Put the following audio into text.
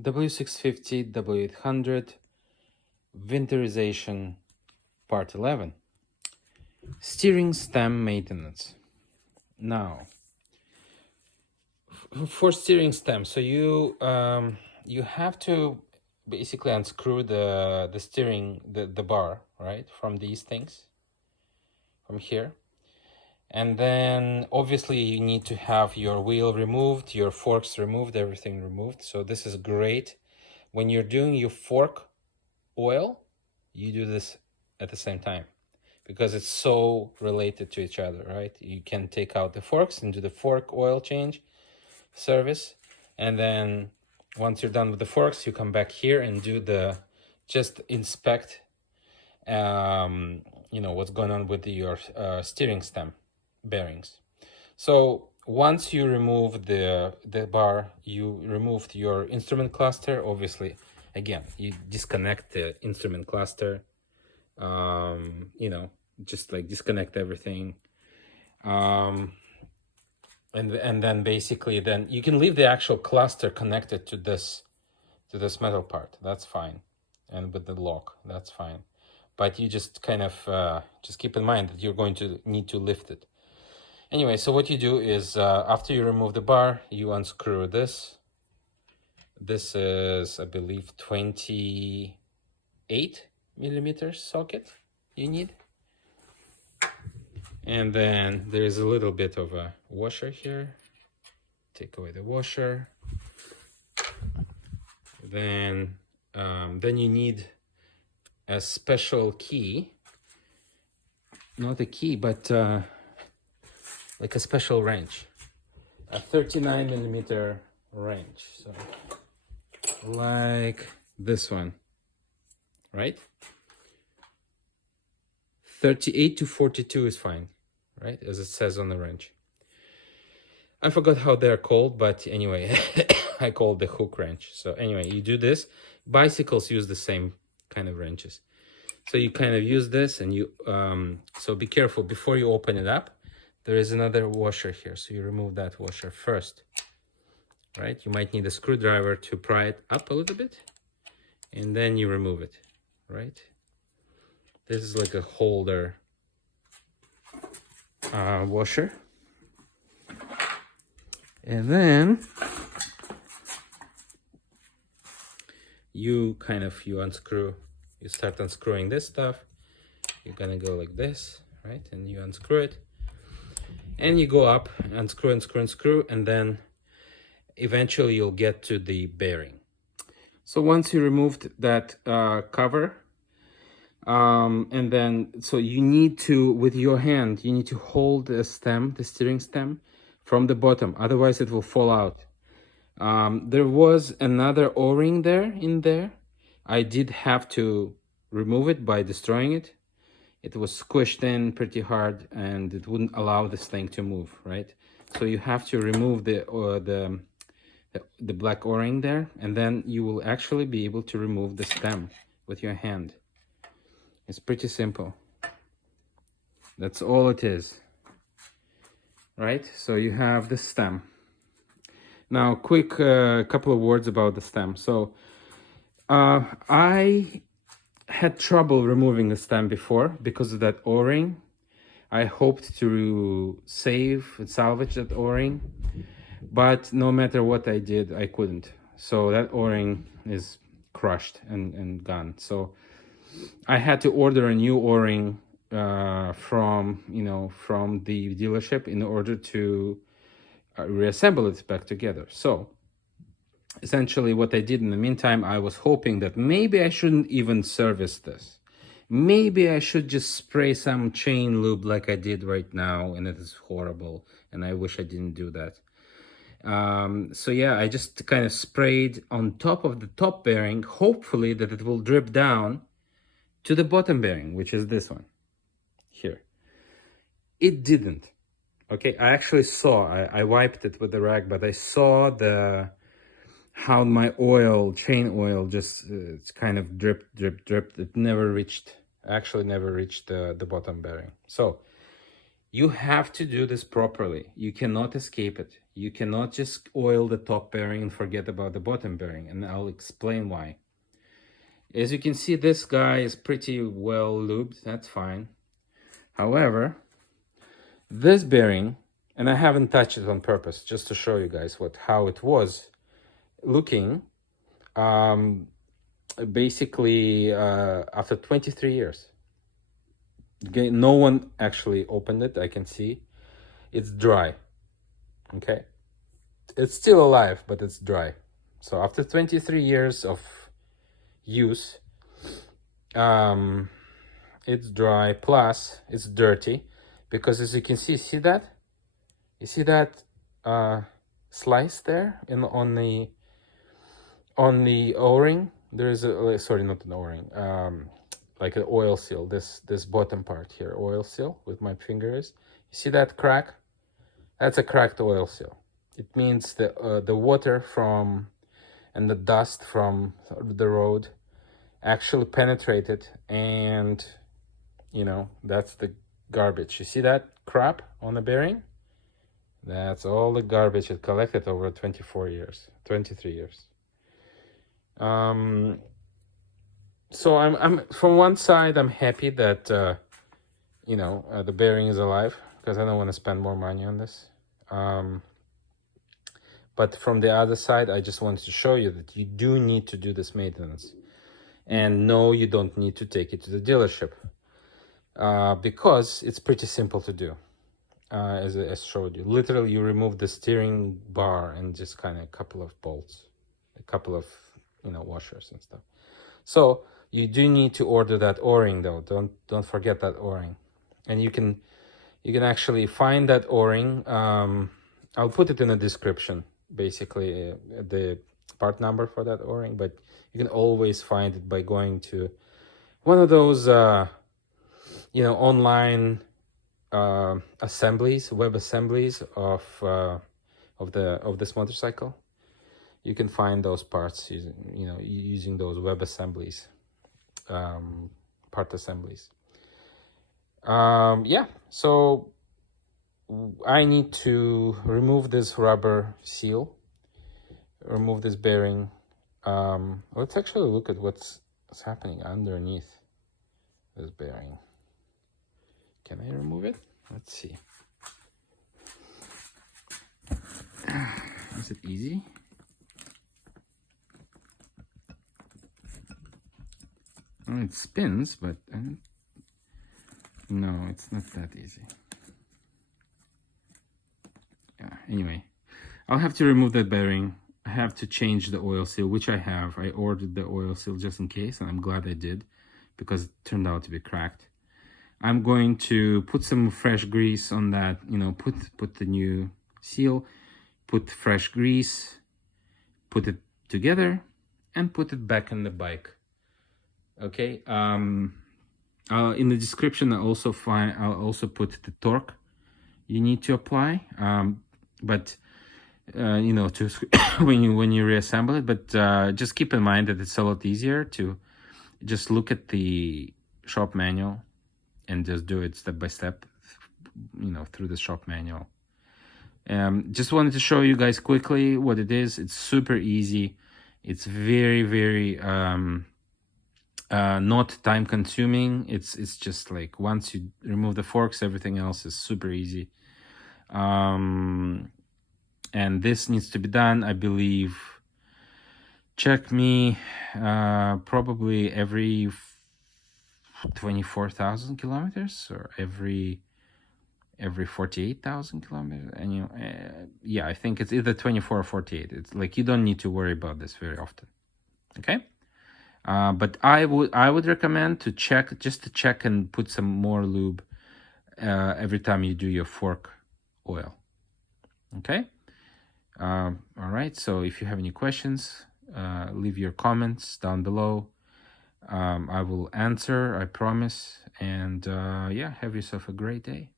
W650, W800, Winterization, Part 11. Steering stem maintenance. Now, for steering stem, so you have to basically unscrew the steering, the bar, right, from these things, from here. And then obviously you need to have your wheel removed, your forks removed, everything removed. So this is great. When you're doing your fork oil, you do this at the same time because it's so related to each other, right? You can take out the forks and do the fork oil change service. And then once you're done with the forks, you come back here and do just inspect, what's going on with your steering stem bearings. So once you remove the bar, you removed your instrument cluster. Obviously, again, you disconnect the instrument cluster, just like disconnect everything. And then basically then you can leave the actual cluster connected to this metal part. That's fine. And with the lock, that's fine. But you just kind of just keep in mind that you're going to need to lift it. Anyway, so what you do is after you remove the bar, you unscrew this. This is, I believe, 28 millimeters socket you need. And then there is a little bit of a washer here. Take away the washer. Then you need a special key. Not a key, but like a special wrench, a 39 millimeter wrench, so like this one, right? 38 to 42 is fine, right, as it says on the wrench. I forgot how they're called, but anyway, I call it the hook wrench. So anyway, you do this. Bicycles use the same kind of wrenches. So you kind of use this, and you so be careful before you open it up. There is another washer here, so you remove that washer first, right? You might need a screwdriver to pry it up a little bit, and then you remove it, right? This is like a holder washer. And then you unscrew, you start unscrewing this stuff. You're gonna go like this, right? And you unscrew it. And you go up, unscrew, and then eventually you'll get to the bearing. So once you removed that cover, and then, so you need to, with your hand, you need to hold the stem, the steering stem, from the bottom, otherwise it will fall out. There was another O-ring in there. I did have to remove it by destroying it. It was squished in pretty hard, and it wouldn't allow this thing to move, right? So you have to remove the black O-ring there, and then you will actually be able to remove the stem with your hand. It's pretty simple. That's all it is, right? So you have the stem. Now, quick couple of words about the stem. So I had trouble removing the stem before because of that O-ring. I hoped to salvage that O-ring, but no matter what I did, I couldn't. So that O-ring is crushed and gone. So I had to order a new O-ring from the dealership in order to reassemble it back together. So essentially what I did in the meantime, I was hoping that maybe I shouldn't even service this. Maybe I should just spray some chain lube like I did right now, and it is horrible, and I wish I didn't do that. So yeah, I just kind of sprayed on top of the top bearing, hopefully that it will drip down to the bottom bearing, which is this one here. It didn't. Okay, I actually saw, I wiped it with the rag, but I saw how my chain oil just kind of dripped. It never reached the bottom bearing. So you have to do this properly. You cannot escape it. You cannot just oil the top bearing and forget about the bottom bearing, and I'll explain why. As you can see, this guy is pretty well lubed, that's fine. However, this bearing, and I haven't touched it on purpose, just to show you guys how it was looking, basically after 23 years. Okay, no one actually opened it, I can see. It's dry, okay? It's still alive, but it's dry. So after 23 years of use, it's dry, plus it's dirty, because as you can see that? You see that slice there on the O-ring? There is a, sorry, not an O-ring, like an oil seal, this bottom part here, oil seal with my fingers. You see that crack? That's a cracked oil seal. It means the water from and the dust from the road actually penetrated, and you know, that's the garbage. You see that crap on the bearing? That's all the garbage it collected over 23 years. So I'm from one side, I'm happy that you know, the bearing is alive, because I don't want to spend more money on this. But from the other side, I just wanted to show you that you do need to do this maintenance. And no, you don't need to take it to the dealership, because it's pretty simple to do. As I showed you, literally you remove the steering bar and just kind of a couple of bolts, a couple of, you know, washers and stuff. So you do need to order that O-ring though. Don't forget that O-ring, and you can actually find that O-ring. I'll put it in the description, basically the part number for that O-ring, but you can always find it by going to one of those you know, online assemblies, web assemblies of this motorcycle. You can find those parts using those web assemblies, part assemblies. Yeah, so I need to remove this rubber seal, remove this bearing. Let's actually look at what's happening underneath this bearing. Can I remove it? Let's see. Is it easy? Well, it spins, but no, it's not that easy. Yeah, anyway, I'll have to remove that bearing. I have to change the oil seal, which I have. I ordered the oil seal just in case, and I'm glad I did, because it turned out to be cracked. I'm going to put some fresh grease on that, you know, put the new seal, put fresh grease, put it together, and put it back in the bike. Okay. In the description, I'll also put the torque you need to apply. But you know, to when you reassemble it. But just keep in mind that it's a lot easier to just look at the shop manual and just do it step by step, you know, through the shop manual. Just wanted to show you guys quickly what it is. It's super easy. It's very, very not time consuming. It's just like once you remove the forks, everything else is super easy. And this needs to be done, I believe, check me, probably every 24,000 kilometers or every 48,000 kilometers. And you know, yeah, I think it's either 24 or 48. It's like you don't need to worry about this very often. Okay. But I would recommend to check and put some more lube every time you do your fork oil. Okay. All right. So if you have any questions, leave your comments down below. I will answer, I promise. And yeah, have yourself a great day.